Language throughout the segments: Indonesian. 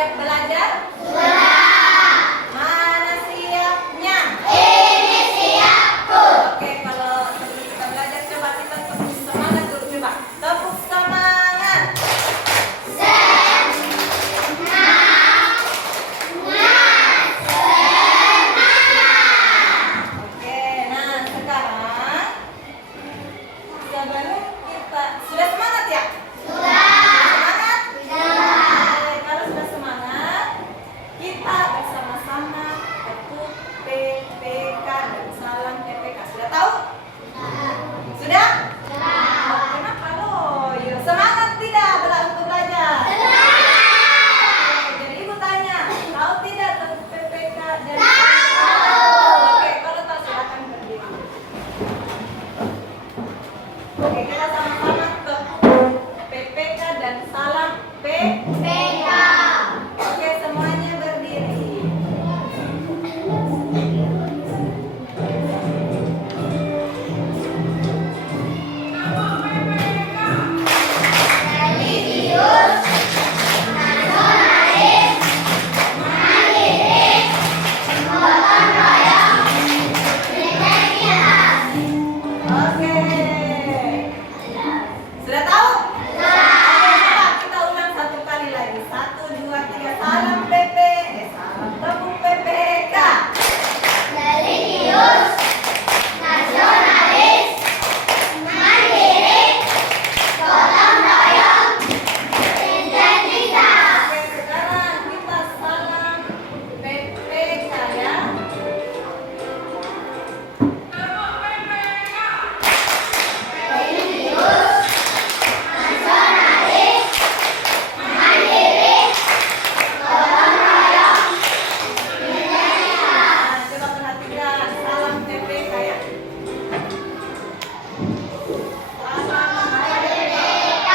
siap belajar? Mana siapnya? Oke, kalau sebelum kita belajar coba kita tepuk semangat dulu, coba. Tepuk semangat. Oke, nah sekarang sebelum kita sudah semangat ya? Semangat? Oke, kalau sudah semangat, kita bersama-sama tepuk PPK dan salam PPK. Sudah tahu? Sudah? Oh, kenapa lo? Yuk, semangat tidak untuk belajar? Oke, jadi ibu tanya, tahu tidak tepuk PPK dan Oke, kalau tahu silakan berdiri. Oke, kita sama-sama tepuk PPK dan salam PPK. Oke, semuanya berdiri. Oke. Sudah tahu? Coba kita ulang satu kali lagi. 1, 2, 3. Salam PP. Salam tepuk PPK. Oke, sekarang kita salam PPK ya. Nah, coba perhatikan salam PPK ya. Salam PPK.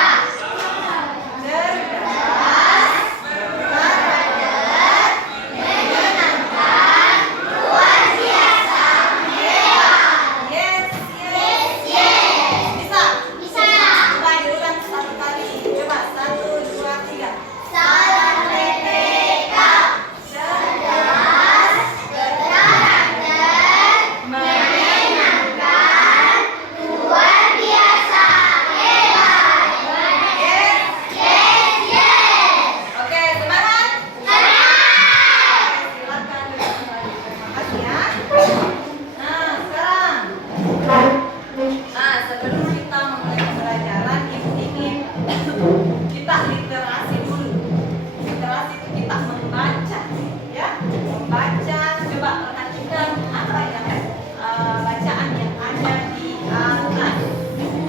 Cerdas, berkarakter, menyenangkan, luar biasa, hebat. Yes. Bisa? Coba diulang satu kali. Coba 1, 2, 3. Salam PPK. Cerdas, berkarakter, menyenangkan, luar biasa, hebat. Yes. Oke, semangat. Silakan duduk kembali. Terima kasih ya. Nah, sekarang. Nah, sebelum kita memulai pembelajaran, ibu ingin kita literasi dulu. Literasi itu kita membaca, ya. Membaca, coba perhatikan apa yang bacaan yang ada di atas.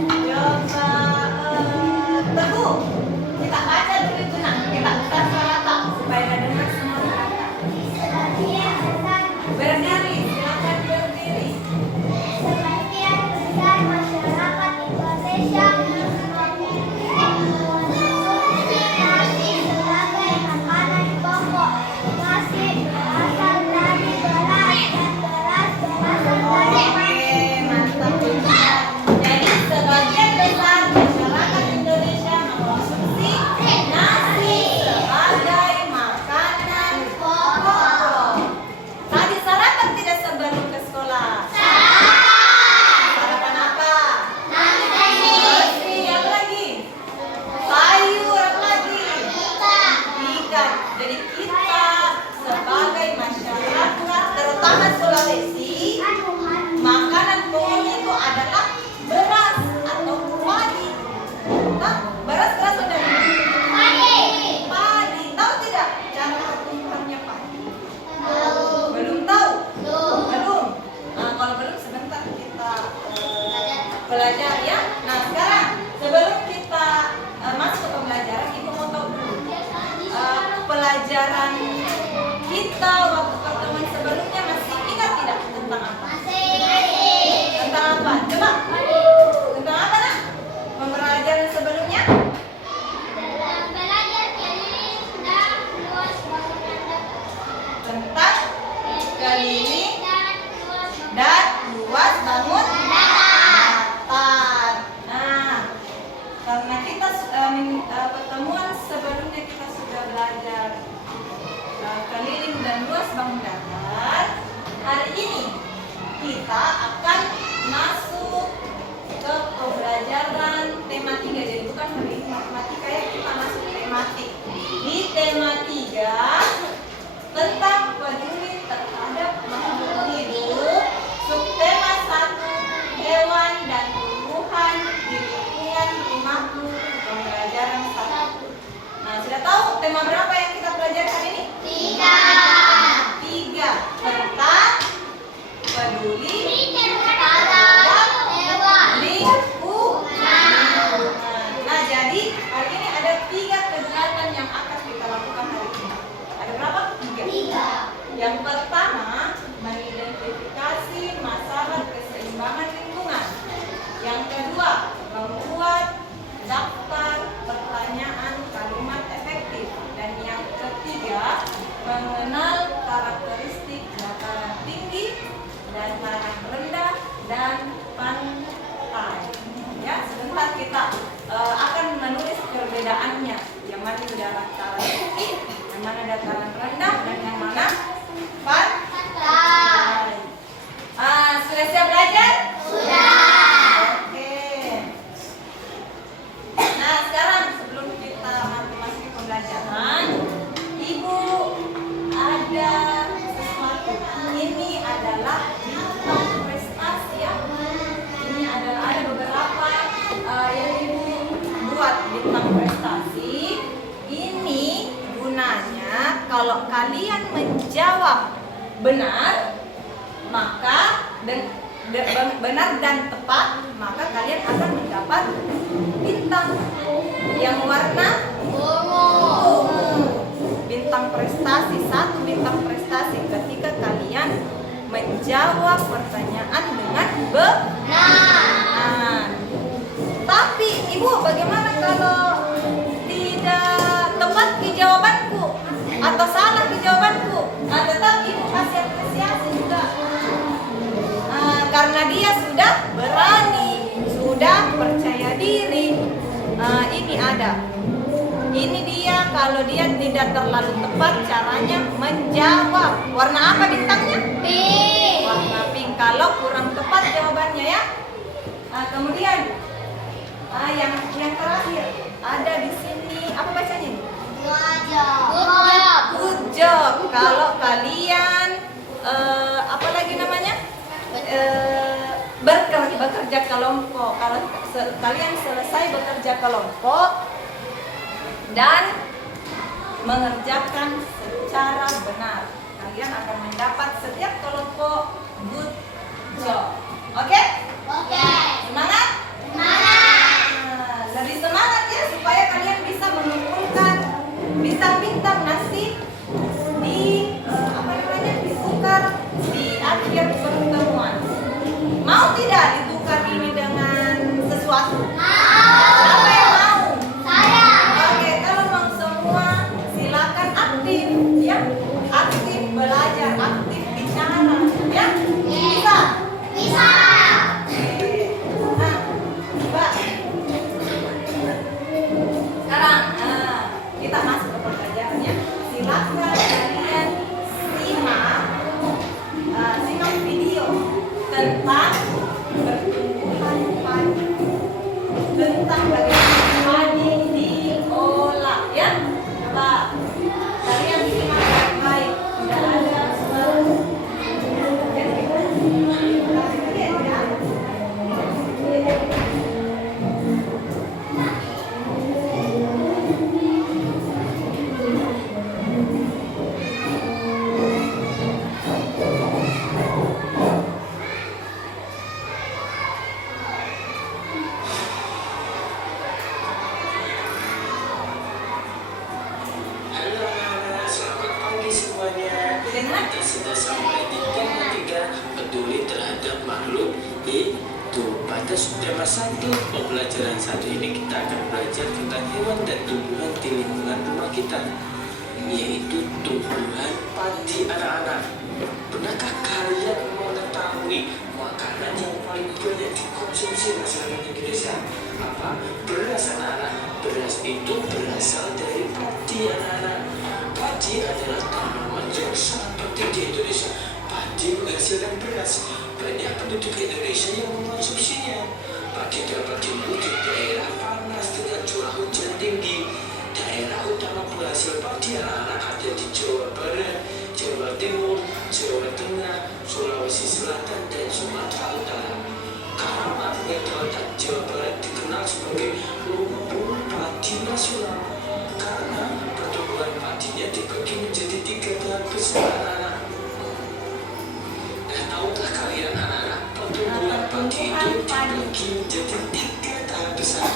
Coba Teguh, kita baca dulu itu nak. Kita suara tak supaya dengar semua kata. Berdiri, silakan berdiri. Sebagian besar masyarakat Indonesia mengkonsumsi nasi sebagai makanan pokok. Nasi berasal dari beras dan beras berasal dari Oke, mantap. Jadi sebagian besar masyarakat Indonesia mengkonsumsi nasi sebagai makanan pokok. Tadi sarapan tidak sebelum ke sekolah? Sarapan apa? Nasi. Apa lagi? Sayur. Apa lagi? Ikan. Jadi kita sebagai masyarakat, terutama Sulawesi, makanan pokoknya itu adalah beras atau padi. Nah, beras berasal dari padi. Tahu tidak cara pertumbuhannya padi? Belum tahu? Belum. Nah, kalau belum sebentar kita belajar ya. Nah, sekarang sebelum kita masuk ke pembelajaran, ibu mau tahu dulu pelajaran kita waktu pertemuan sebelumnya masih ingat tidak tentang apa? Tentang apa? Coba. Tentang apa nak? Pembelajaran sebelumnya? Tentang keliling dan luas bangun datar. Nah, karena kita pertemuan sebelumnya kita sudah belajar tema berapa yang kita pelajari hari ini? 3. Tentang peduli lingkungan. Nah, jadi hari ini ada 3 kegiatan yang akan kita lakukan hari ini. Ada berapa? 3. Yang pertama, mengidentifikasi masalah keseimbangan lingkungan. Yang kedua, membuat daftar pertanyaan kalimat efektif. Dan yang ketiga, mengenal karakteristik dataran tinggi dan tanah rendah dan pantai. Ya, sebentar kita akan menulis perbedaannya. Yang mana dataran tinggi, yang mana dataran rendah, dan yang mana pantai. Sudah siap belajar? Oke. Nah, sekarang sebelum kita masuk ke pembelajaran, Ibu ada sesuatu. Ini adalah bintang prestasi ya. Ini adalah ada beberapa yang Ibu buat bintang prestasi. Ini gunanya kalau kalian menjawab benar, maka benar dan tepat, maka kalian akan mendapat bintang yang warna ungu. Bintang prestasi, 1 bintang prestasi ketika kalian menjawab pertanyaan dengan benar. Tapi Ibu, bagaimana kalau tidak tepat jawabanku atau salah jawabanku? Tetap Ibu kasih apresiasi juga. Karena dia sudah berani, sudah percaya diri. Ini ada. Ini dia kalau dia tidak terlalu tepat caranya menjawab. Warna apa bintangnya? Pink. Warna pink kalau kurang tepat jawabannya ya. Kemudian yang terakhir ada di sini, apa bacanya ini? Good job. Kalau kalian apa lagi namanya? Bekerja kelompok. Kalau kalian selesai bekerja kelompok dan mengerjakan secara benar, kalian akan mendapat setiap kelompok good job. Oke? Semangat? Lebih semangat ya, supaya kalian bisa mengumpulkan bintang-bintang nanti di ditukar di akhir pertemuan. Mau tidak ditukar ini dengan sesuatu? Siapa yang mau? Saya. Oke, kalau mau semua silakan aktif ya. Aktif belajar, aktif bicara ya. Bisa? Oke. Nah, Mbak. Sekarang kita masuk ke pembelajarannya. Silakan kalian simak video tentang pertumbuhan padi, tentang bagaimana padi diolah ya. Coba kalian simak baik-baik. Tidak ada suara. Kita sudah sampai di tema 3, peduli terhadap makhluk hidup. Pada tema 1 pembelajaran 1 ini kita akan belajar tentang hewan dan tumbuhan di lingkungan rumah kita, yaitu tumbuhan padi anak-anak. Pernahkah kalian mengetahui makanan yang paling banyak dikonsumsi masyarakat Indonesia? Apa? Beras anak-anak. Beras itu berasal dari padi anak-anak. Padi adalah tanaman yang sangat penting di Indonesia. Padi menghasilkan beras. Banyak penduduk Indonesia yang mengonsumsinya. Padi dapat tumbuh di daerah panas dengan curah hujan tinggi. Daerah utama penghasil padi anak-anak ada di Jawa Barat, Jawa Timur, Jawa Tengah, Sulawesi Selatan, dan Sumatera Utara. Karena yang terletak Jawa Barat dikenal sebagai lumbung padi nasional. Karena pertumbuhan Padinya dibagi menjadi 3 tahap besar anak-anak. Dan tahukah kalian anak-anak, pertumbuhan padi itu dibagi menjadi 3 tahap besar.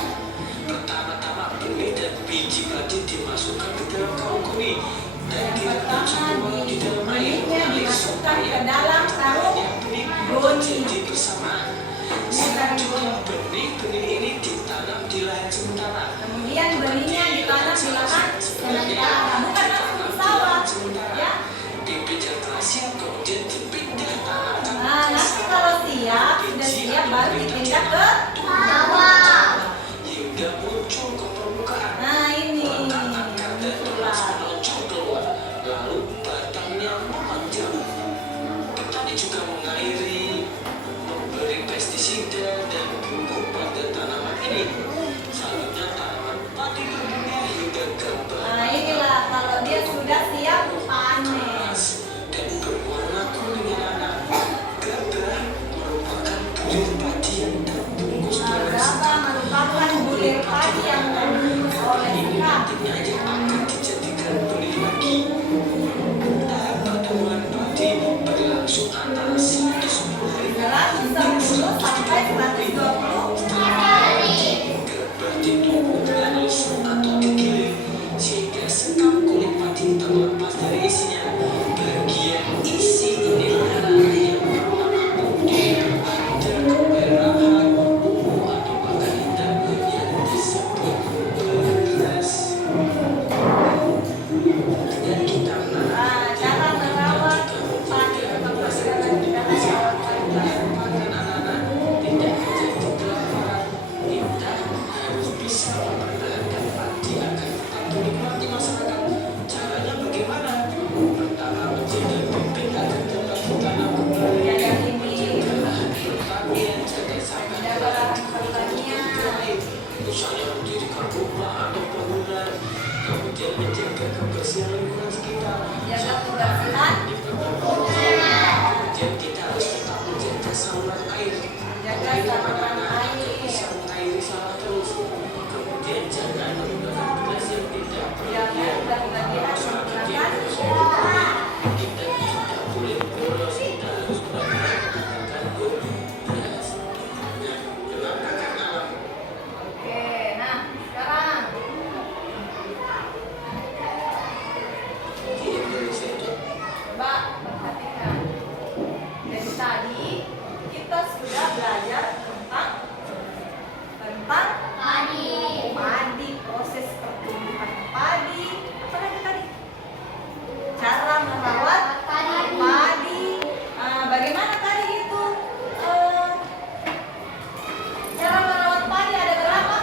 Pertama-tama benih dan biji padi dimasukkan ke dalam karung kuning dan diletakkan semua di dalam air mengalir supaya ke dalam karung benih goni. jadi bersamaan. Selanjutnya benih-benih ini ditanam di lahan sementara. Kemudian benihnya ditanam di lahan sementara, bukan langsung di sawah, ya. Bibit yang telah siap kemudian dipindah tanamkan. Nah, nanti kalau siap, sudah siap baru dipindah ke sawah. Hingga muncul ke permukaan. Nah, ini. Akar dan tunas menonjol keluar, lalu batangnya memanjang. Petani juga mengairi, memberi pestisida dan pupuk pada tanaman ini. Selanjutnya tanaman padi berbuah hingga gambang. Nah, inilah kalau dia sudah siap panen. Dan berwarna kuning anak. Gabah merupakan bulir padi yang terbungkus dengan Gabah merupakan bulir padi yang terbungkus oleh sekat. nantinya yang akan dijadikan benih lagi. Tahap pertumbuhan padi berlangsung antara 110 hari 110 sampai 120 hari. Gabah ditumbuk dengan lusuh atau digiling sehingga sekam kulit padi terlepas dari isinya. Bagian isi inilah yang berwarna putih, ada kemerahan, ungu atau bahkan hitam yang disebut beras. Dan kita Nah, cara merawat padi tetap berjalan di dalam sawah padi. anak-anak tidak menjadi kelaparan. Kita harus bisa mempertahankan padi agar tetap dinikmati masyarakat. Caranya bagaimana? Pertama, menjaga bibit agar dapat ditanam kembali. Jaga bibit, Lahan pertanian, jaga sampah jaga lahan pertanian. misalnya mendirikan rumah atau bangunan, kemudian menjaga kebersihan lingkungan sekitar. Jaga kebersihan. Kemudian kita harus tetap menjaga saluran air. Jaga saluran air. Bisa mengairi sawah terus. Kemudian jangan menggunakan gelas yang tidak Jangan berlebihan menggunakan kita tidak boleh boros, kita harus menggunakan beras. Nah, kenapa alam? Oke, nah sekarang Di Indonesia itu coba perhatikan. Dari tadi kita sudah belajar tentang padi, proses pertumbuhan padi. Apa lagi tadi? Cara merawat padi. Bagaimana tadi itu? Cara merawat padi ada berapa?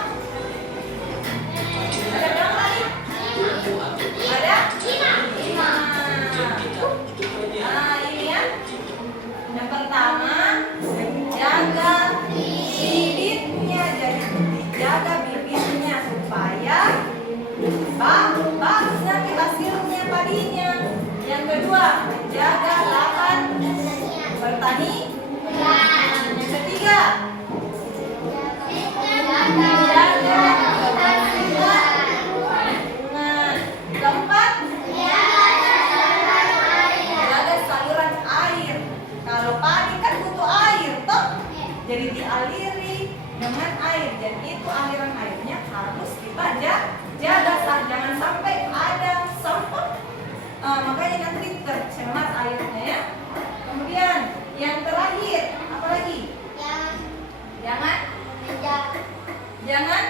Ada berapa tadi? Ada? 5. Nah, ini ya. Yang pertama, jaga bibitnya. Jadi dijaga bibitnya supaya bagus nanti hasilnya padinya. Yang kedua, menjaga lahan bertani. Yang ketiga, menjaga kebersihan lingkungan. Keempat, jaga saluran air. Kalau padi kan butuh air, toh. Jadi dialiri dengan air. Dan itu aliran airnya harus kita jaga, jangan sampai ada sampah. Makanya nanti tercemar airnya ya. Kemudian yang terakhir, apa lagi? Jangan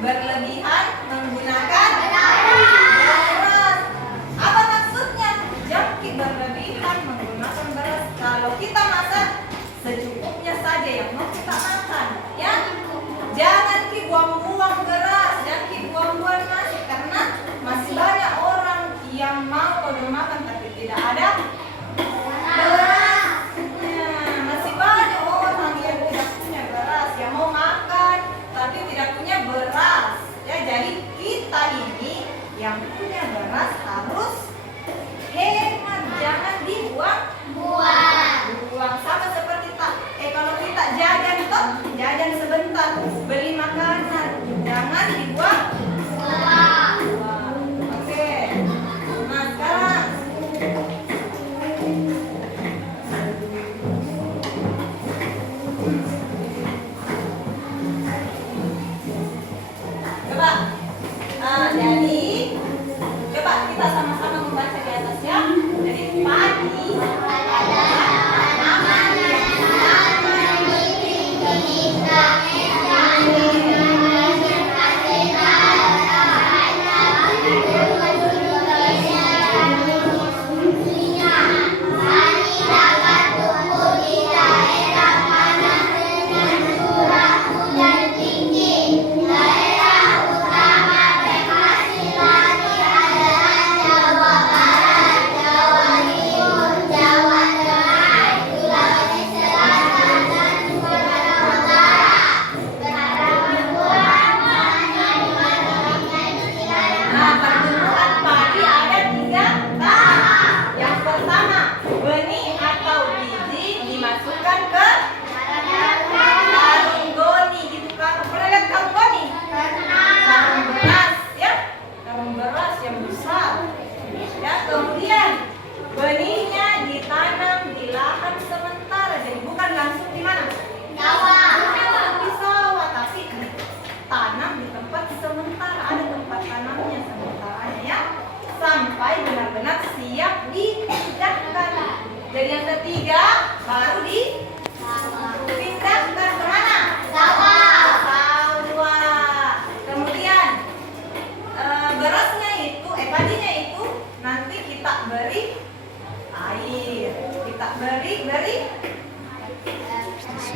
berlebihan menggunakan beras. Apa maksudnya? Jangan berlebihan menggunakan beras. Kalau kita masak secukupnya saja yang mau kita makan, ya. Jangan buang-buang beras, jangan buang-buang nasi karena masih banyak orang yang mau kalau makan tapi tidak ada beras. Masih banyak orang yang tidak punya beras, yang mau makan tapi tidak punya beras. Ya, jadi kita ini yang punya beras harus hemat, jangan dibuang. Sama seperti kalau kita jajan toh, jajan sebentar beli makanan, jangan dibuang.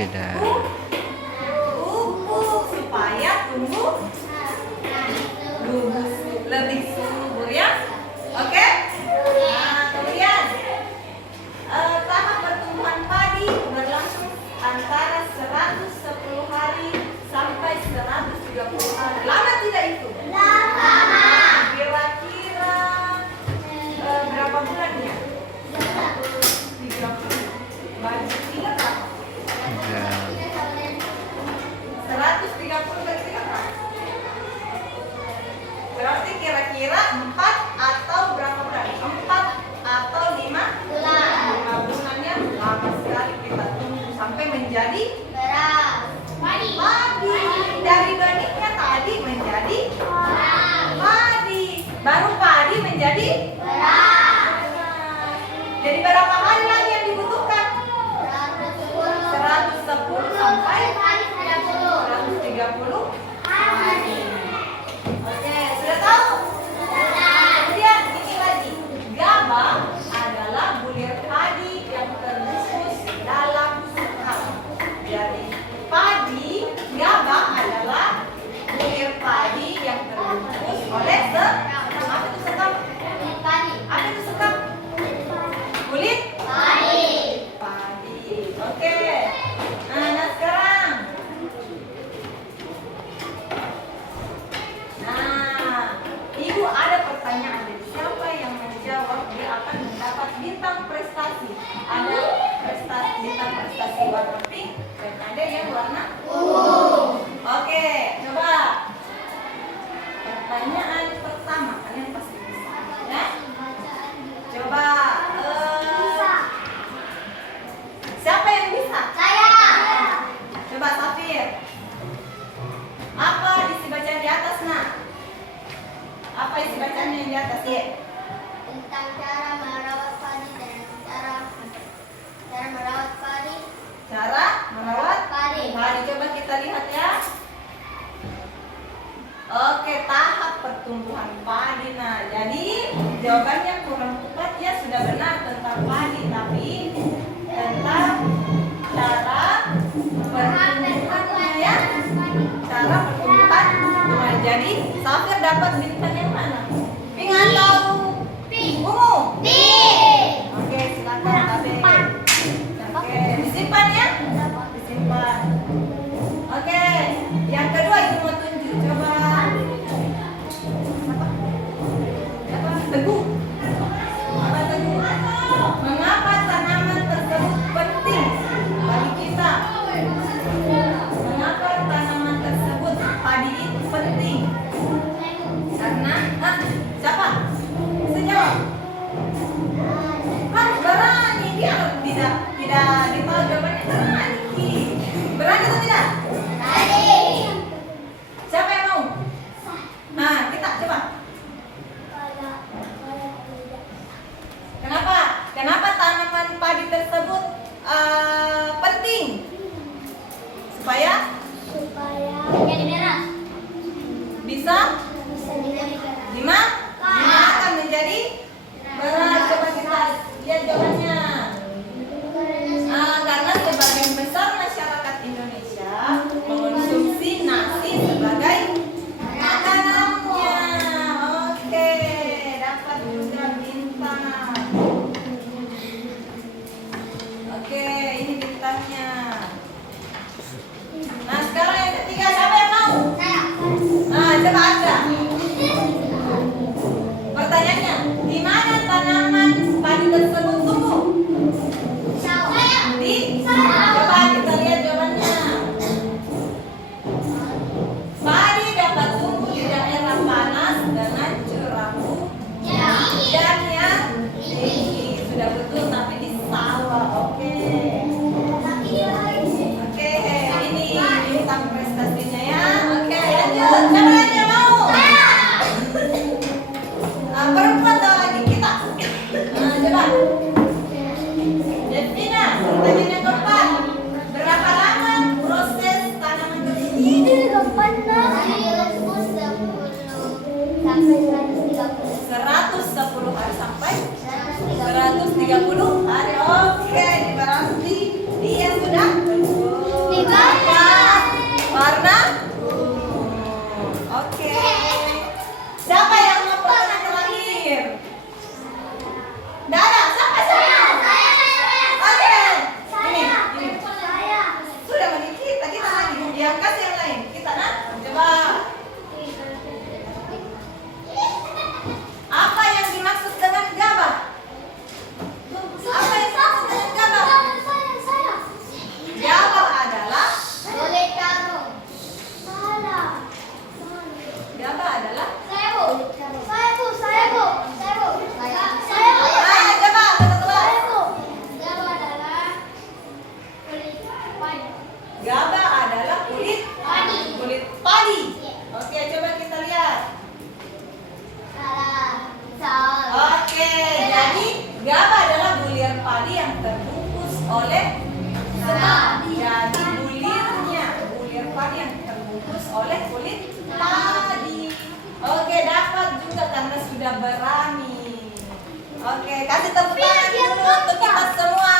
Tidak. Pupuk supaya tumbuh lebih subur ya. Oke? Nah, kemudian tahap pertumbuhan padi berlangsung antara 110 hari sampai 130 hari. Lama tidak itu? Kira-kira berapa bulan ya? 30. Bagi tiga berapa? 130 bagi tiga berapa? Berarti kira-kira 4 atau berapa bulan? 4 atau 5 bulan. 5 bulannya lama sekali kita tunggu sampai menjadi padi. Dari benihnya tadi menjadi padi. Baru padi menjadi beras. Jadi berapa hari lagi yang dibutuhkan? 110 sampai 130 hari. Oke, sudah tahu? Kemudian ini lagi. Gabah adalah bulir padi yang terbungkus dalam sekam. Jadi padi, gabah adalah bulir padi yang terbungkus oleh sekam. Apa itu sekam? Apa itu sekam? Kulit padi. Oke. Nah sekarang. Ibu ada pertanyaan. Siapa yang menjawab dia akan mendapat bintang prestasi. Ada bintang prestasi warna pink dan ada yang warna ungu. Oke, coba. Pertanyaan pertama kalian pasti bisa. Ya? Coba. Siapa yang bisa? Saya. Coba Safir. Apa isi bacaan di atas, nak? Apa isi bacaannya yang di atas, ya? Tentang cara merawat padi dan cara merawat padi. Cara merawat Padi. padi. Coba kita lihat ya. Oke, tahap pertumbuhan padi. Nah, jadi jawabannya kurang tepat ya, sudah benar tentang padi, tapi tentang cara pertumbuhannya ya. Cara pertumbuhan. Nah, jadi Safir dapat bintang yang mana? Pink atau ungu? Oke, silakan Safir. Oke, disimpan ya. Disimpan. Oke, yang kedua ibu mau tunjuk. Coba. Apa? Teguh. Apa teguh? Mengapa tanaman tersebut penting bagi kita? Mengapa tanaman tersebut padi itu penting? Karena siapa? Bisa jawab? Harus berani. Dia tidak ditahu jawabannya. Berani. Berani atau tidak? Siapa yang mau? Nah, kita coba. Kenapa tanaman padi tersebut penting? Supaya Jadi merah. bisa dimakan menjadi beras. Coba kita lihat jawabannya. Karena sebagian besar masyarakat Indonesia mengonsumsi nasi sebagai makanannya. Oke, dapat juga bintang. Oke, ini bintangnya. Nah, sekarang yang ketiga, siapa yang mau? Coba Anda. Pertanyaannya, di mana tanaman padi tersebut tumbuh? Coba kita lihat jawabannya. Padi dapat tumbuh di daerah panas dengan curah hujan yang tinggi. Sudah betul, tapi di sawah. Oke, ini bintang prestasinya ya. Oke, lanjut. Siapa lagi yang mau? Perempuan atau lagi kita? Coba. Devina, pertanyaan yang keempat. Berapa lama proses tanaman tersebut? Ini kapan sampai 110 hari sampai 130 hari. Oke, berarti dia sudah betul. Oke, kasih tepuk tangan dulu untuk kita semua.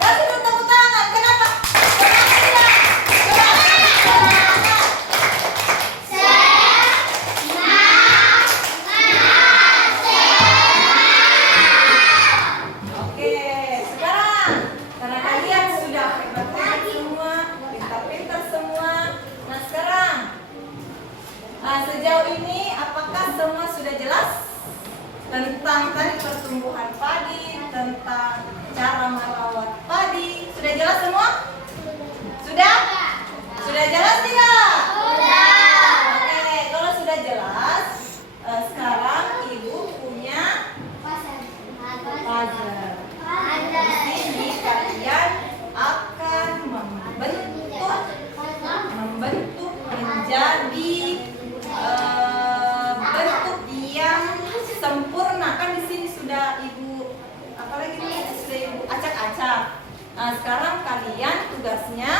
Kasih dulu tepuk tangan. Kenapa? Oke, sekarang karena kalian sudah hebat-hebat semua, pintar-pintar semua. Nah sekarang, sejauh ini apakah semua sudah jelas tentang tadi pertumbuhan padi, tentang cara merawat padi? Sudah jelas semua? Sudah? Sudah jelas tidak? Oke, kalau sudah jelas, sekarang ibu punya puzzle. Di sini kalian akan membentuk menjadi bentuk yang sempurna. Kan di sini sudah ibu apalagi nih sudah ibu acak-acak. Nah sekarang kalian tugasnya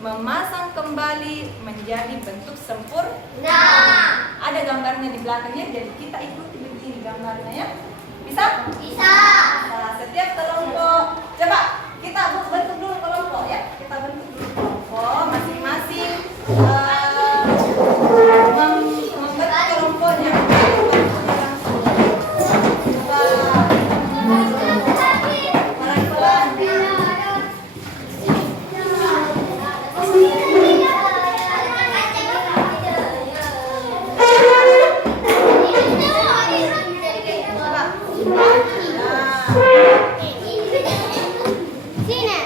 memasang kembali menjadi bentuk sempurna. Ada gambarnya di belakangnya, jadi kita ikuti begini gambarnya ya. Bisa? Bisa. Nah, setiap kelompok, coba kita bentuk dulu kelompok ya. Kita bentuk dulu kelompok masing-masing. Membentuk kelompoknya. Pelan-pelan. Sini.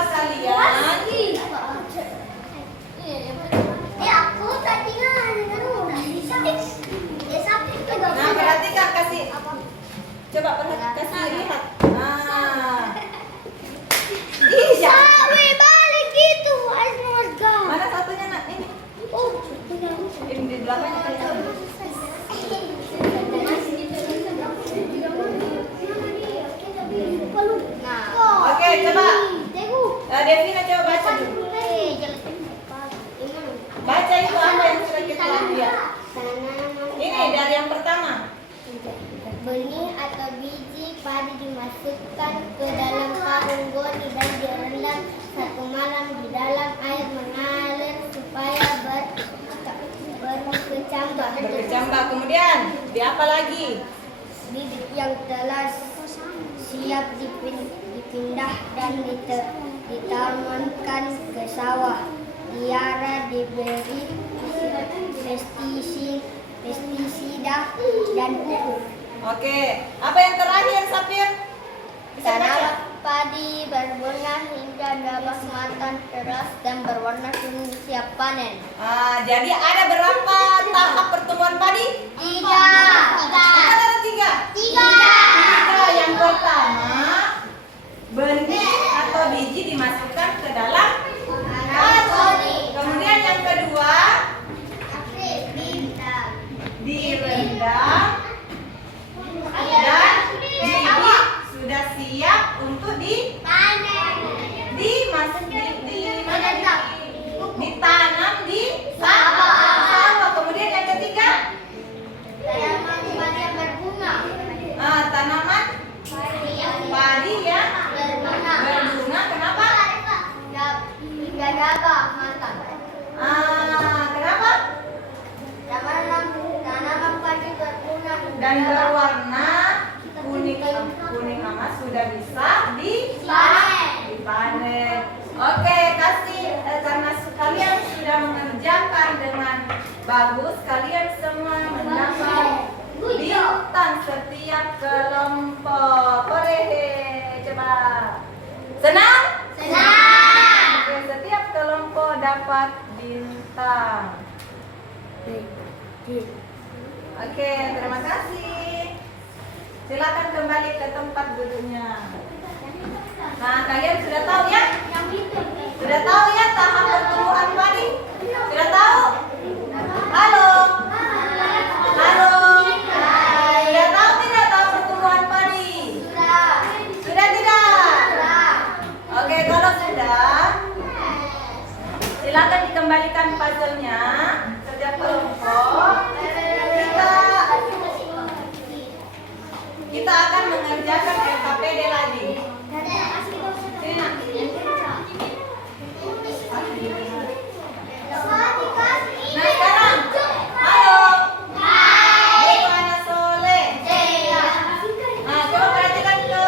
coba kalian. Aku tadi kan sapi Nah, perhatikan kasih. Coba perhatikan kasih lihat. Nah. Ih, sapi balik gitu astaga. mana satunya nak ini? Oh, Ini di belakangnya kan. Oke, coba. Devina coba baca dulu. Baca itu apa yang sudah kita lihat. Ini dari yang pertama. Benih atau biji padi dimasukkan ke dalam karung goni dan direndam 1 malam di dalam air mengalir supaya berkecambah. Berkecambah. Kemudian, di apa lagi? Bibit yang telah siap dipindah dan ditanamkan ke sawah. Biara diberi pestisida dan pupuk. Oke. Apa yang terakhir, Sapir? Bisa baca? Tanaman padi berbunga hingga dapat matang keras dan berwarna kuning siap panen. Jadi ada berapa tahap pertumbuhan padi? 3. Ada 3. 3. Yang pertama, benih atau biji dimasukkan ke dalam padi. Kemudian yang kedua, direndam dan bibit sudah siap untuk ditanam di sawah. Kemudian yang ketiga, Tanaman padi yang berbunga. tanaman padi yang berbunga. Kenapa? Hingga dapat matang. Kenapa? Tanaman padi berbunga Dan berwarna kuning emas sudah bisa dipanen. Oke, karena kalian sudah mengerjakan dengan bagus, kalian semua mendapat bintang setiap kelompok. Korehe, coba. Senang? Oke, setiap kelompok dapat bintang. Oke, terima kasih. Silakan kembali ke tempat duduknya. Nah, kalian sudah tahu ya? Sudah tahu ya tahap pertumbuhan padi? Sudah tahu? Halo? Halo? Sudah tahu tidak tahap pertumbuhan padi? Sudah tidak? Oke, kalau sudah, silakan dikembalikan puzzle-nya. Setiap kelompok kita akan mengerjakan LKPD lagi. Sini, Nak. Nah, sekarang, halo. Ibu Ana Soleh. Nah, coba perhatikan ke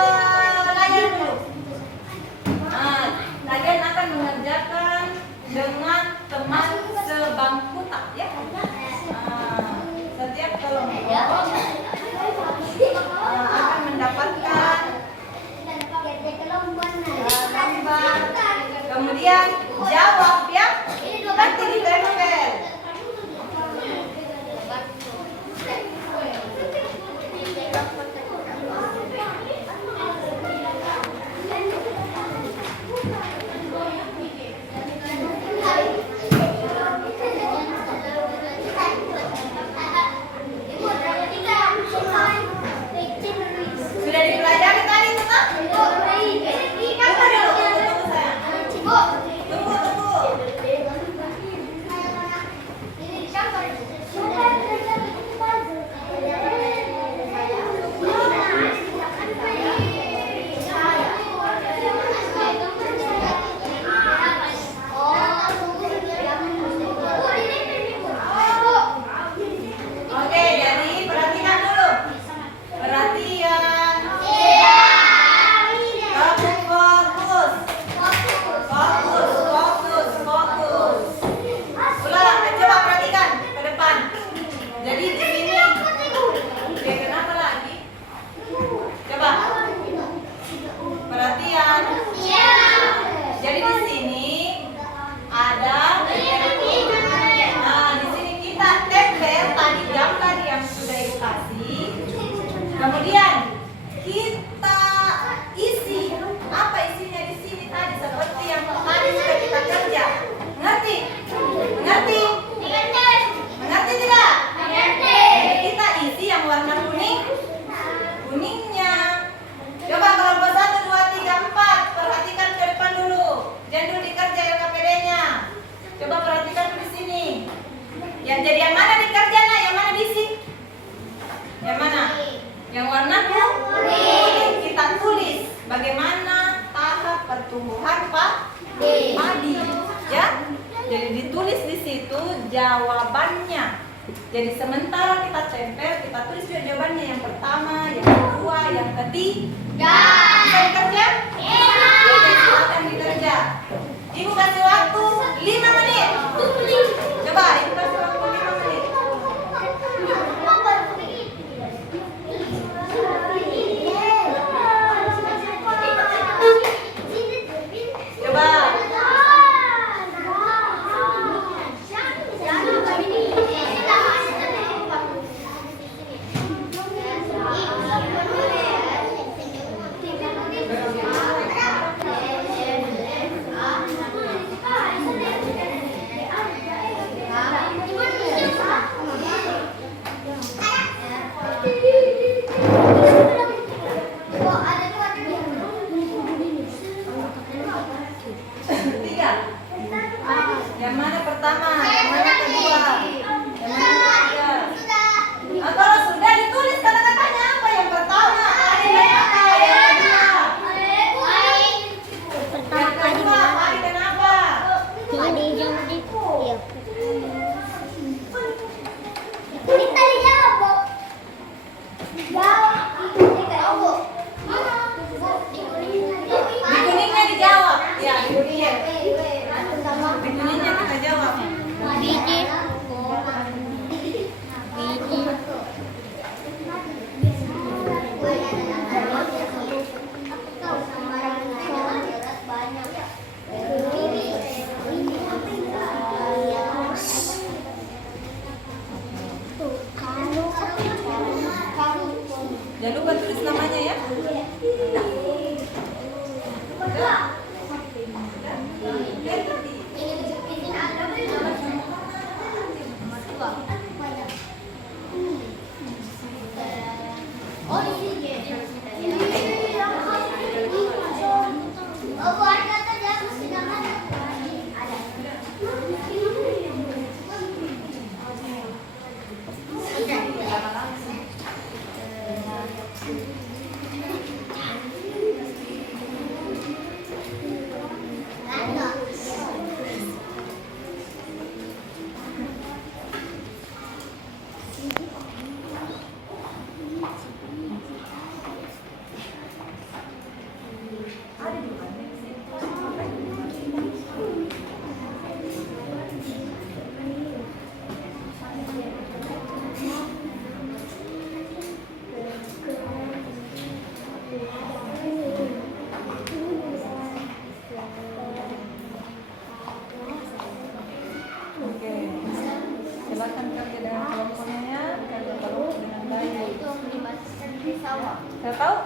layar dulu. Nah, kalian akan mengerjakan dengan teman sebangsa. Kemudian kita isi apa isinya di sini tadi seperti yang tadi sudah kita kerja. Mengerti? Mengerti? Mengerti tidak? Jadi kita isi yang warna kuning, kuningnya. Coba kelompok 1, 2, 3, 4. Perhatikan ke depan dulu. Jangan dulu dikerja LKPD-nya. Coba perhatikan dulu di sini. Yang jadi yang mana dikerja, nak? Yang mana diisi? Yang mana? Yang warna kuning. Kita tulis bagaimana tahap pertumbuhan padi, ya. Jadi ditulis di situ jawabannya. Jadi sementara kita tempel, kita tulis juga jawabannya yang pertama, yang kedua, yang ketiga. Bisa dikerja? Jadi silakan dikerja. Ibu kasih waktu 5 menit. Coba ibu kasih waktu 5 menit. Coba. Tiga. Yang mana pertama? Yang mana kedua? Yang mana ketiga? Kalau sudah ditulis kata-katanya apa? Yang pertama, padi dan apa? Yang kedua? Yang kedua, padi dan apa? Di kuningnya dijawab. Ya, di kuningnya. Di kuningnya kita jawab. Jangan lupa tulis namanya ya. Oke, silakan kerja dengan kelompoknya, kerja kelompok dengan baik. Saya tahu?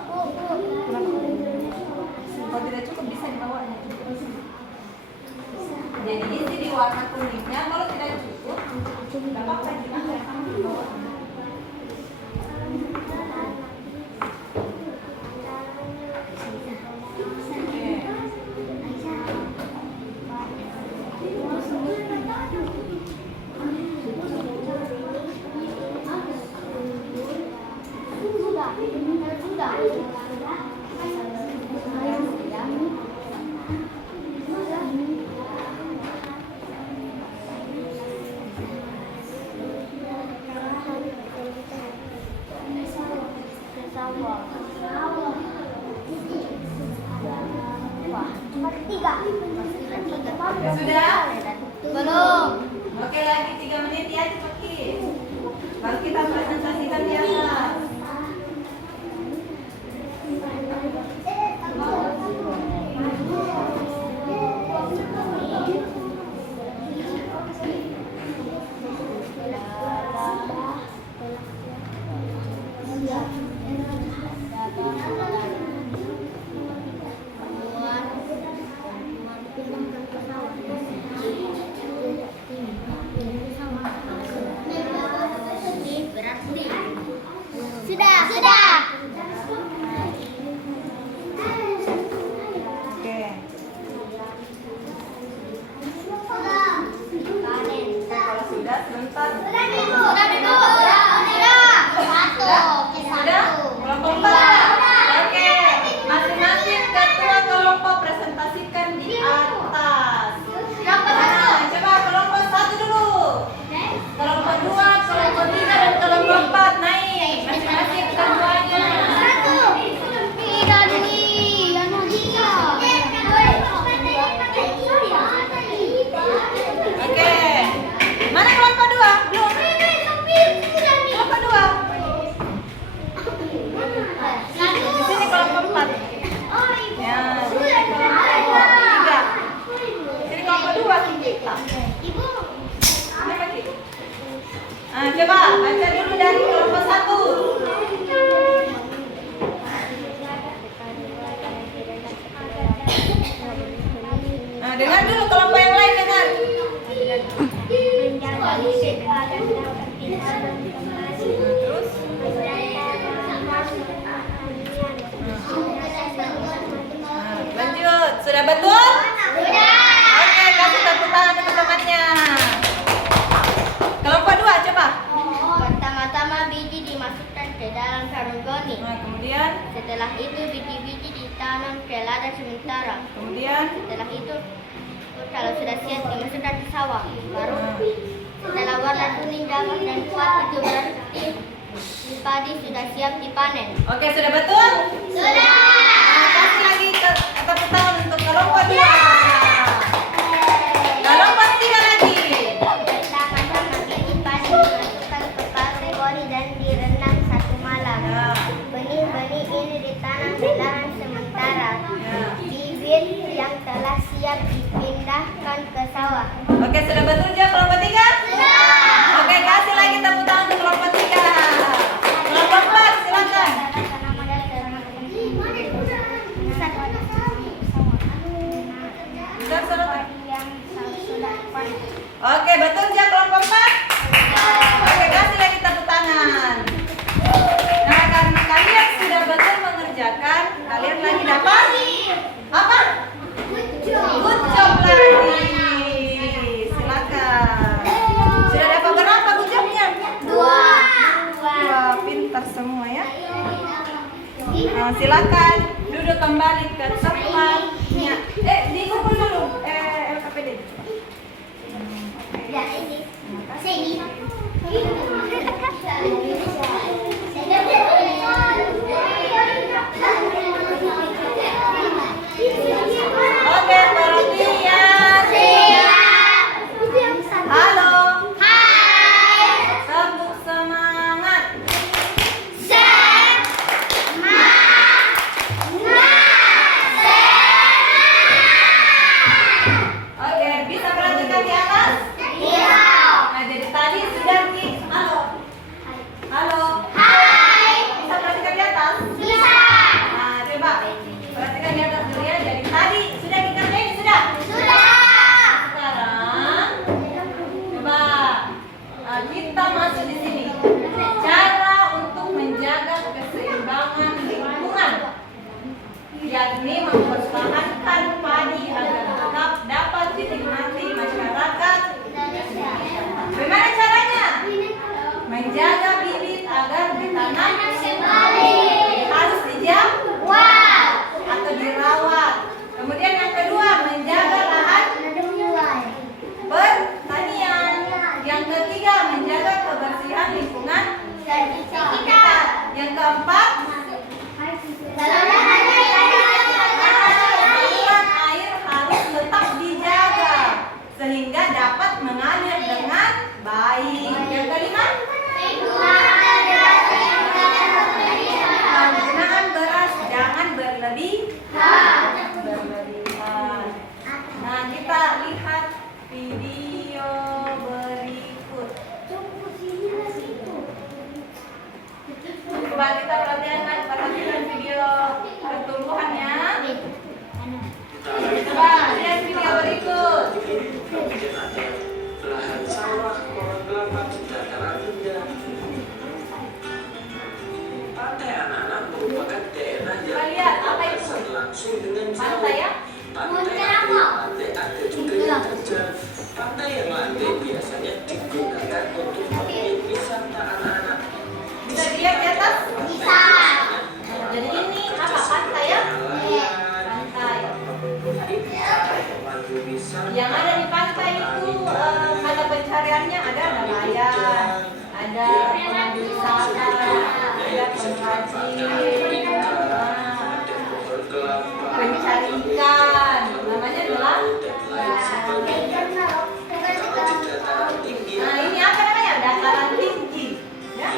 Kalau tidak cukup bisa dibawanya. Jadi isi di warna kuningnya, kalau tidak cukup, tidak apa-apa kita akan dibawa. Sudah? Belum. Oke, lagi 3 menit ya, cepat. Baru kita presentasikan di atas. Sudah. Oke. Kalau sudah sebentar. Sudah dulu. Sudah? Kelompok 4. Oke. Masing-masing ketua kelompok presentasikan di atas. Nah, coba kelompok 1 dulu. Kelompok 2, kelompok 3 dan kelompok 4 naik. Masing-masing ketuanya. Oke. Mana kelompok 2? Belum. Kelompok 2. Di sini kelompok 4. Ya. Kelompok 3. Sini kelompok 2 kita. Nah, coba baca dulu dari kelompok 1. Nah, dengar dulu kelompok yang lain dengar. Terus lanjut. Sudah betul? Oke, kasih tepuk tangan teman-temannya. Kelompok 2 coba. Pertama-tama biji dimasukkan ke dalam karung goni. Nah, kemudian Setelah itu biji-biji ditanam ke ladang sementara. kemudian Setelah itu kalau sudah siap dimasukkan ke sawah. Baru setelah warna kuning damai dan kuat itu berarti padi sudah siap dipanen. Oke, sudah betul? Sudah. Nah, kasih lagi tepuk tangan untuk kelompok 2. Kelompok 3 lagi. Pertama-tama biji padi dimasukkan ke karung goni dan direndam 1 malam. Nah, Benih-benih ini ditanam di lahan sementara. ya. Bibit yang telah siap dipindahkan ke sawah. Oke, sudah betul juga kelompok 3? Oke, kasih lagi tepuk tangan untuk kelompok 3. Kelompok 4 silakan. Sudah, sudah. Oke, betul juga kelompok 4? Oke, kasih lagi tepuk tangan. Nah, karena kalian sudah betul mengerjakan, kalian lagi dapat apa? Good job lagi. Silakan. Sudah dapat berapa good jobnya? 2. Pintar semua ya. Nah, silakan duduk kembali ke tempatnya. Dikumpul dulu. LKPD. Oke, perhatian. Halo. Tepuk semangat. Oke, bisa perhatikan di atas? Nah, jadi tadi sudah di halo. Halo. Bisa perhatikan di atas? Nah, coba perhatikan di atas dulu ya. Jadi tadi sudah dikerjain sudah? Sekarang coba kita masuk di sini. Cara untuk menjaga keseimbangan lingkungan, yakni mempertahankan padi agar tetap dapat dinikmati masyarakat. Bagaimana caranya? Menjaga bibit agar ditanam harus dijaga atau dirawat. Kemudian yang kedua, menjaga lahan pertanian. Yang ketiga, menjaga kebersihan lingkungan sekitar. Yang keempat, saluran air harus tetap dijaga sehingga dapat mengalir dengan baik. Yang kelima, penggunaan beras jangan berlebihan. Nah, kita lihat video berikut. Coba kita perhatikan video pertumbuhannya. Coba lihat video berikut. Kemudian ada lahan sawah, pohon kelapa, dataran rendah. Pada langsung dengan Pantai ya? Pantai ada juga yang terjal. Pantai yang landai biasanya digunakan untuk objek wisata anak-anak. Bisa dilihat di atas? Bisa. Jadi ini apa? Pantai ya? Pantai. Yang ada di pantai itu mata pencariannya ada nelayan, ada pemandu wisata, ada pengrajin, pencari ikan, namanya adalah. Nah ini apa namanya? Dataran tinggi. Ya?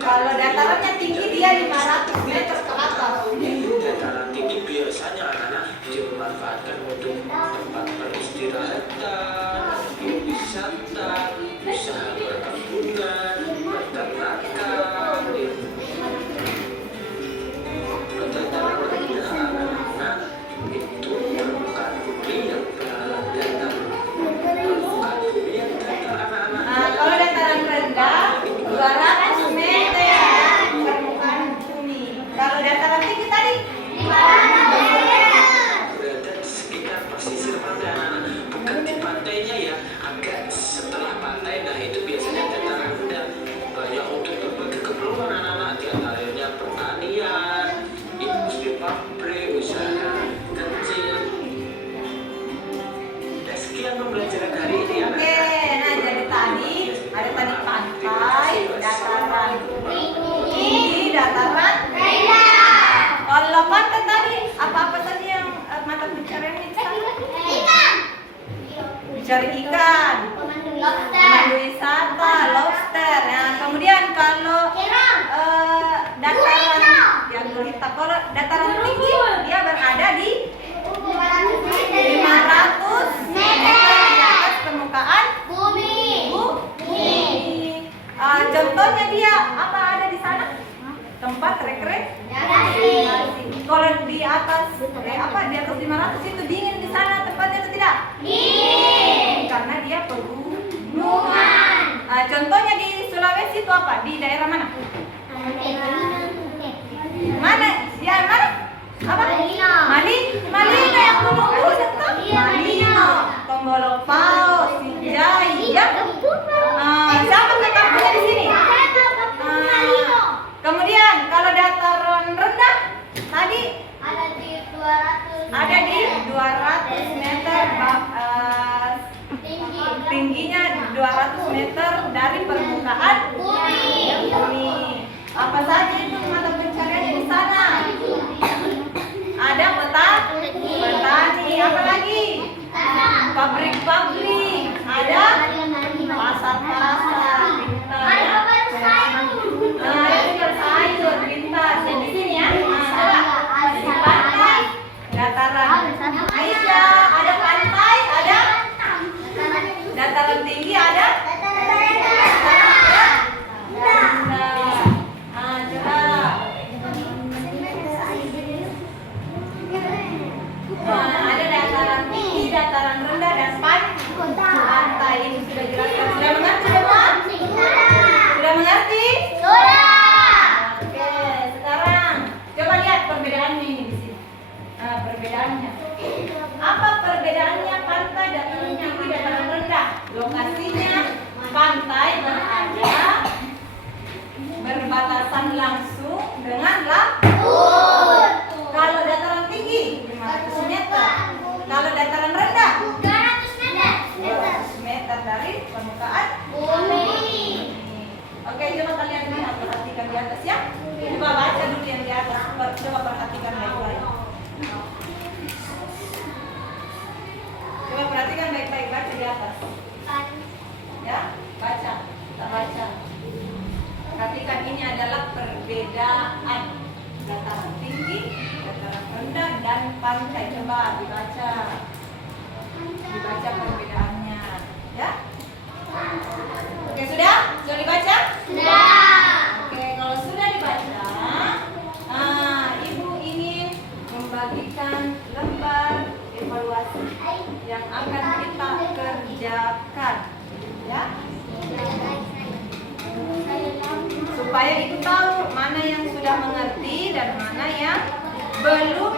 Kalau datarannya tinggi dia 500 meter ke atas. Dataran tinggi biasanya anak-anak dimanfaatkan untuk tempat peristirahatan, wisata, usaha perkebunan, peternakan. Dataran rendah anak-anak itu permukaan bumi yang datar. Permukaan bumi yang datar anak-anak. Nah, kalau dataran rendah 200 meter permukaan bumi. Kalau dataran tinggi tadi 500 meter. Berada di sekitar pesisir pantai anak-anak, bukan di pantainya ya, agak setelah pantai. Nah itu biasanya dataran rendah, banyak untuk berbagai keperluan anak-anak, di antaranya pertanian, industri pabrik, usaha kecil. Dan sekian pembelajaran hari ini Oke, anak-anak. nah jadi tadi ada tadi pantai, dataran tinggi, dataran rendah. Kalau pantai tadi apa-apa tadi yang mata pencariannya di sana? Mencari ikan, pemandu wisata, lobster. Nah, kemudian kalau dataran yang gurita, kalau dataran tinggi dia berada di 500 meter di atas permukaan bumi. Contohnya dia apa ada di sana? Tempat rekreasi. Kalau di atas di atas 500 itu dingin di sana tempatnya atau tidak? Dingin. Karena dia pegunungan. Contohnya di Sulawesi itu apa? Di daerah mana? Mana? Ya mana? Apa? Malino yang gunung Malino, Tombolopao, Sinjai, ya. Siapa tetangga di sini? Kemudian kalau dataran rendah tadi ada di 200 meter tingginya 200 meter dari permukaan bumi. Apa saja itu mata pencariannya di sana? Ada petani, apa lagi? Pabrik-pabrik, ada pasar-pasar, sayur, pintar. Di sini ya. Di pantai, dataran. Aisyah, ada pantai, ada dataran tinggi, ada ada dataran tinggi, dataran rendah, dan pantai. Ini sudah jelaskan. Sudah mengerti semua? Sudah mengerti? Oke, sekarang coba lihat perbedaannya ini di sini. Perbedaannya. Apa perbedaannya pantai, dataran tinggi, dataran rendah? Lokasinya pantai berada berbatasan langsung dengan laut. Kalau dataran tinggi 500 meter. Kalau dataran rendah 200 meter dari permukaan bumi. Oke, coba kalian lihat, perhatikan di atas ya. Coba baca dulu yang di atas. Coba perhatikan baik-baik. Coba perhatikan baik-baik, baca di atas. Ya, baca. Kita baca. Perhatikan ini adalah perbedaan dataran tinggi, dataran rendah, dan pantai. Coba dibaca. Dibaca perbedaannya, ya. Oke, sudah? Sudah dibaca? Sudah. Oke, kalau sudah dibaca, Ibu ingin membagikan lembar evaluasi yang akan kita kerjakan, ya. Supaya Ibu tahu mana yang sudah mengerti dan mana yang belum?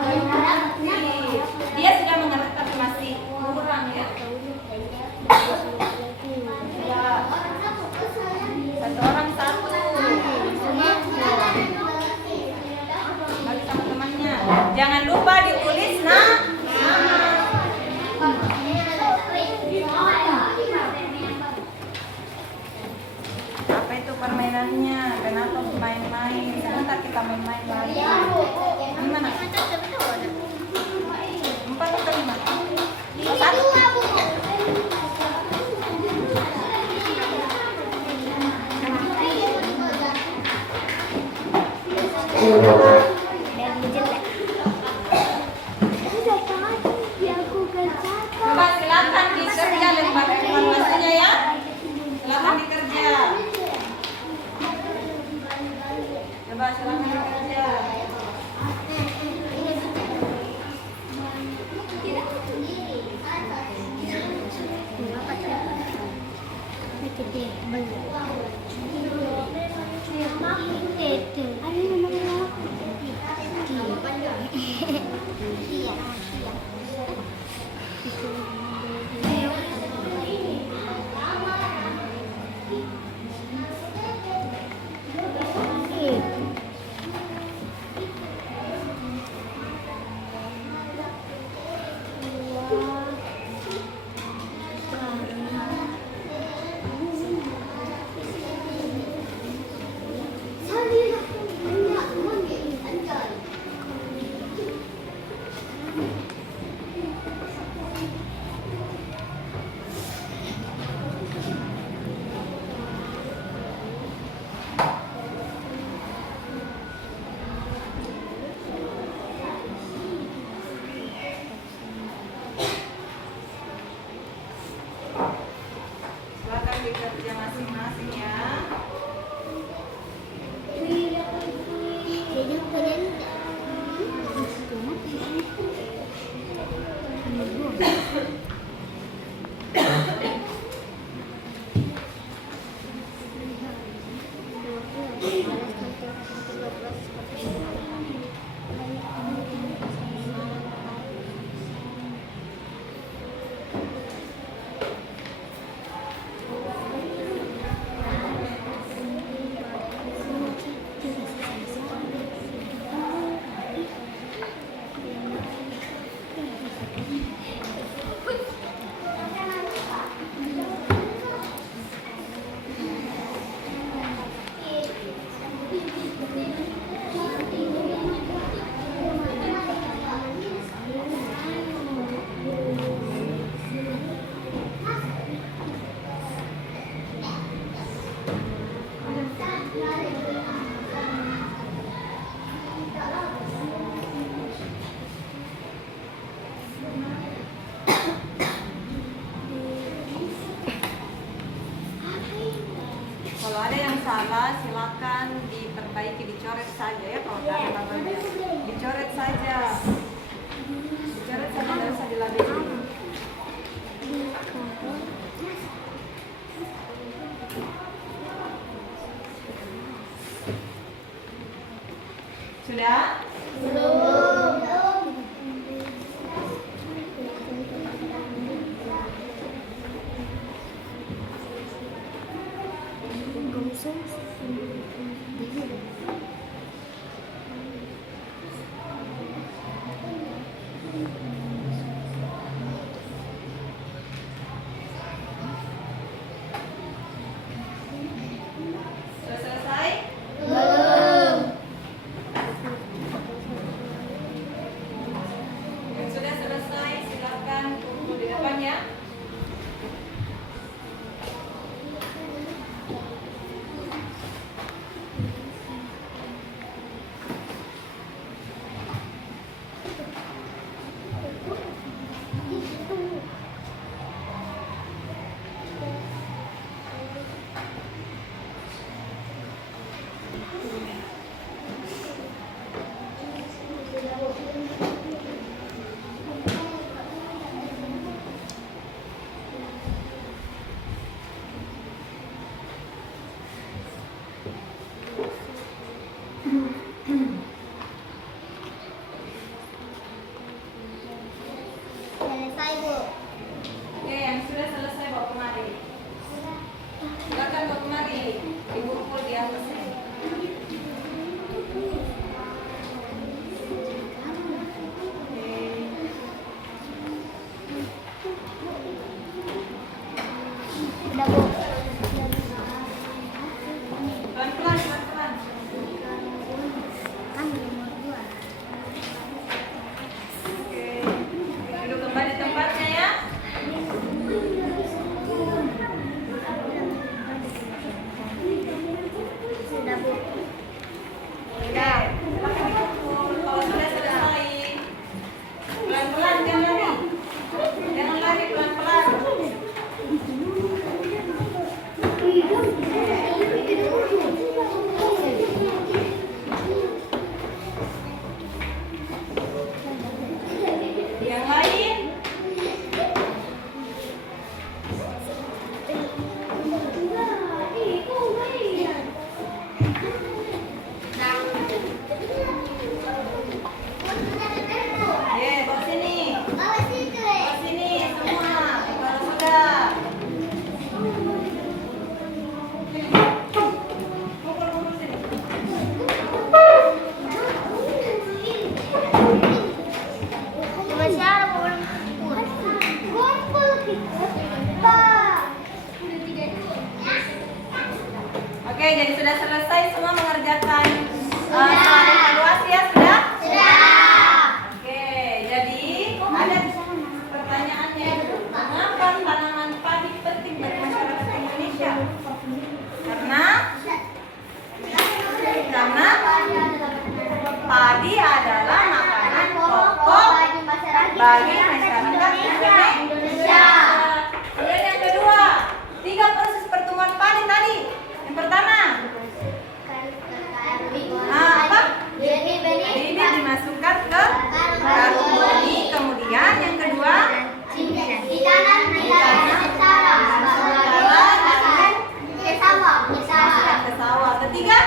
Belum mengerti. Dia sudah mengerti tapi masih kurang ya. Ya. Satu orang satu. Bagi sama temannya. Jangan lupa ditulis nama. Apa itu permainannya? Kenapa main-main? Sebentar kita main-main lagi. Gimana? 4 atau 5? 1. Coba silakan dikerja lembar evaluasinya ya. Silakan dikerja. Coba silakan dikerja. Silakan dikerja masing-masing ya. Kalau ada yang salah silakan diperbaiki, dicoret saja ya. Kalau ada namanya dicoret saja, tidak usah dilabeli. Sudah? Sudah selesai? Yang sudah selesai silakan kumpul di depan ya. Oke, jadi sudah selesai semua mengerjakan soal evaluasi ya, sudah? Oke, jadi ada pertanyaannya. Mengapa tanaman padi penting bagi masyarakat Indonesia? Karena padi adalah makanan pokok bagi masyarakat Indonesia. Kemudian yang kedua, 3 proses pertumbuhan padi tadi. Yang pertama, apa? Bibit dimasukkan ke karung benih. Kemudian yang kedua, ke sawah. Ketiga,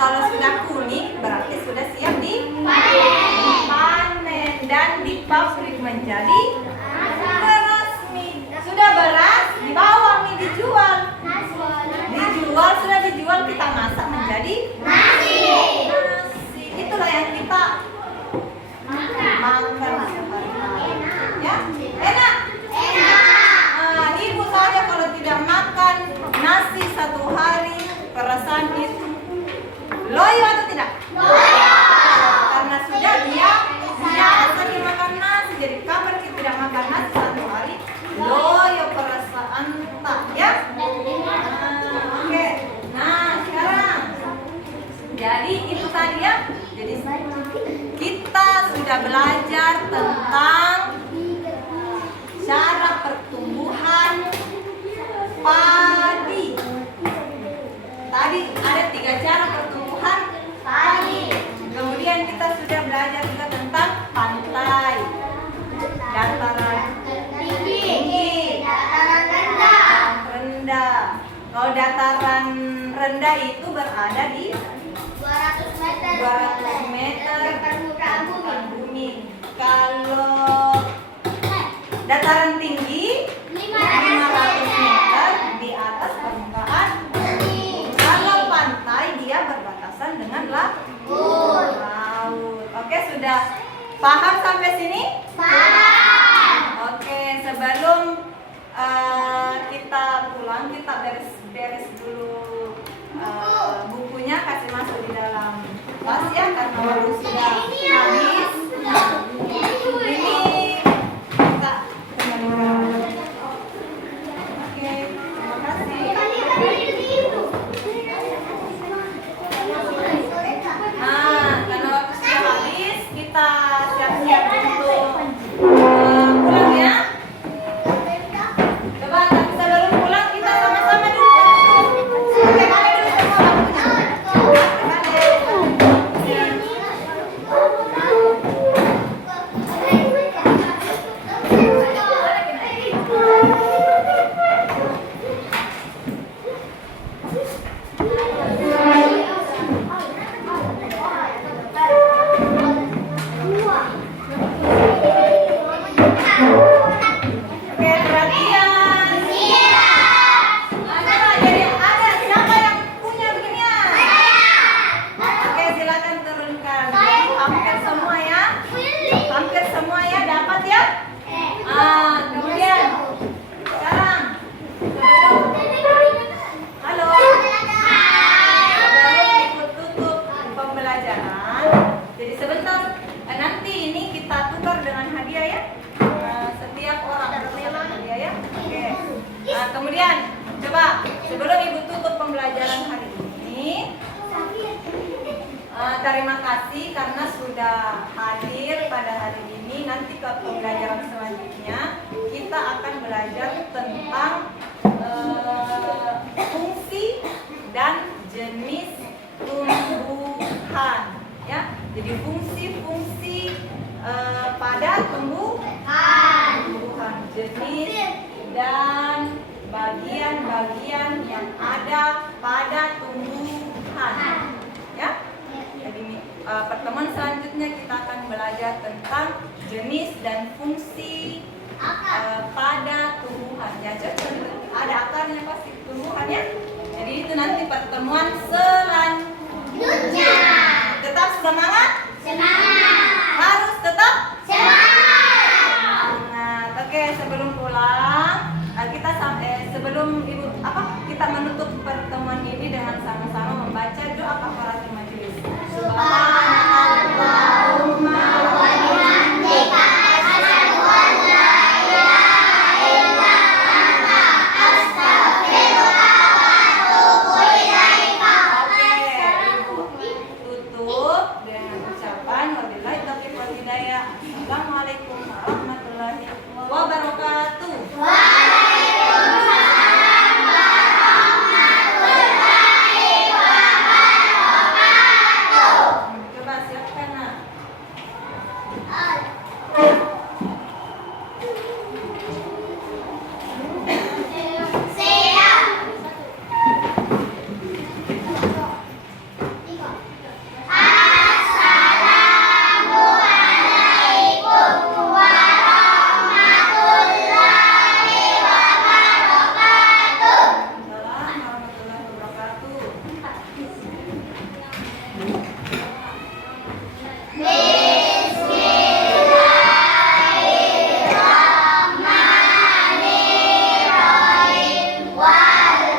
kalau sudah kuning berarti sudah siap dipanen dan di pabrik menjadi beras mie. Sudah beras dibawa mie dijual. Sudah dijual kita masak menjadi nasi. Itulah yang kita makan sehari-hari. Ya, enak. Ibu saja kalau tidak makan nasi 1 hari perasaan itu loyo atau tidak? Karena sudah dia biasa dimakan nasi. Jadi kapan kita tidak makan nasi 1 hari loyo perasaan tak ya? Oke. Nah sekarang jadi itu tadi ya. Jadi kita sudah belajar tentang cara pertumbuhan padi. Tadi ada 3 cara pertumbuhan padi. Kemudian kita sudah belajar juga tentang pantai, dataran tinggi, dataran rendah. Kalau dataran rendah itu berada di 200 meter permukaan bumi. Kalau dataran tinggi 500 meter di atas permukaan bumi. Kalau pantai dia berbatasan dengan laut. Oke, sudah paham sampai sini? Paham. Oke, sebelum kita pulang kita beres-beres dulu bukunya, kasih masuk di dalam tas ya karena waktu sudah habis. Ini kita kembalikan. Oke, terima kasih. Karena waktu sudah habis, kita siap-siap untuk pulang ya. Coba sebelum pulang kita sama-sama dulu. Oke, balik dulu semua Oke, perhatian. Jadi ada siapa yang punya beginian? Oke, silakan turunkan. Jadi hampir semua ya. Hampir semua ya dapat ya. Kemudian sekarang halo. Sebelum ikut tutup pembelajaran. Jadi sebentar nanti ini kita tukar dengan hadiah ya. Setiap orang dapat hadiah ya. Oke. Kemudian coba sebelum ibu tutup pembelajaran hari ini, terima kasih karena sudah hadir pada hari ini. Nanti ke pembelajaran selanjutnya kita akan belajar tentang fungsi dan jenis tumbuhan ya. Jadi fungsi-fungsi pada tumbuhan, jenis dan bagian-bagian yang ada pada tumbuhan ya. Jadi pertemuan selanjutnya kita akan belajar tentang jenis dan fungsi pada tumbuhan ya. Ada akarnya pasti tumbuhannya. Jadi itu nanti pertemuan selanjutnya. Tetap semangat. Harus tetap semangat. Oke. sebelum pulang sebelum ibu kita menutup pertemuan ini dengan sama-sama membaca doa kafaratul majelis. Subhanallahumma wa bihamdika asyhadu an la ilaha illa anta astaghfiruka wa atubu ilaika. Oke, Ibu tutup dengan ucapan wabillahi taufiq wal hidayah. Assalamualaikum warahmatullahi wabarakatuh. Coba siapkan, Nak. Assalamualaikum warahmatullahi wabarakatuh.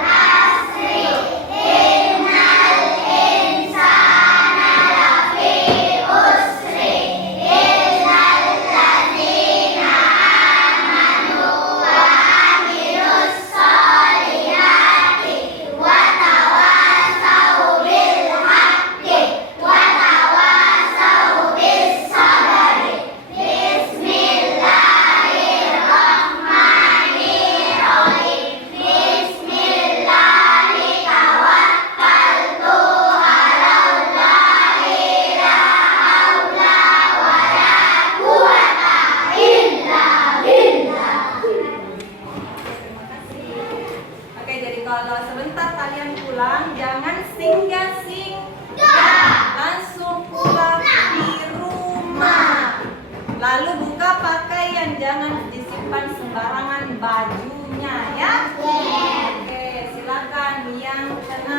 Terima kasih. Oke, jadi kalau sebentar kalian pulang, jangan singgah-singgah, langsung pulang di rumah. Lalu buka pakaian, jangan disimpan sembarangan bajunya ya. Oke, silakan yang tenang.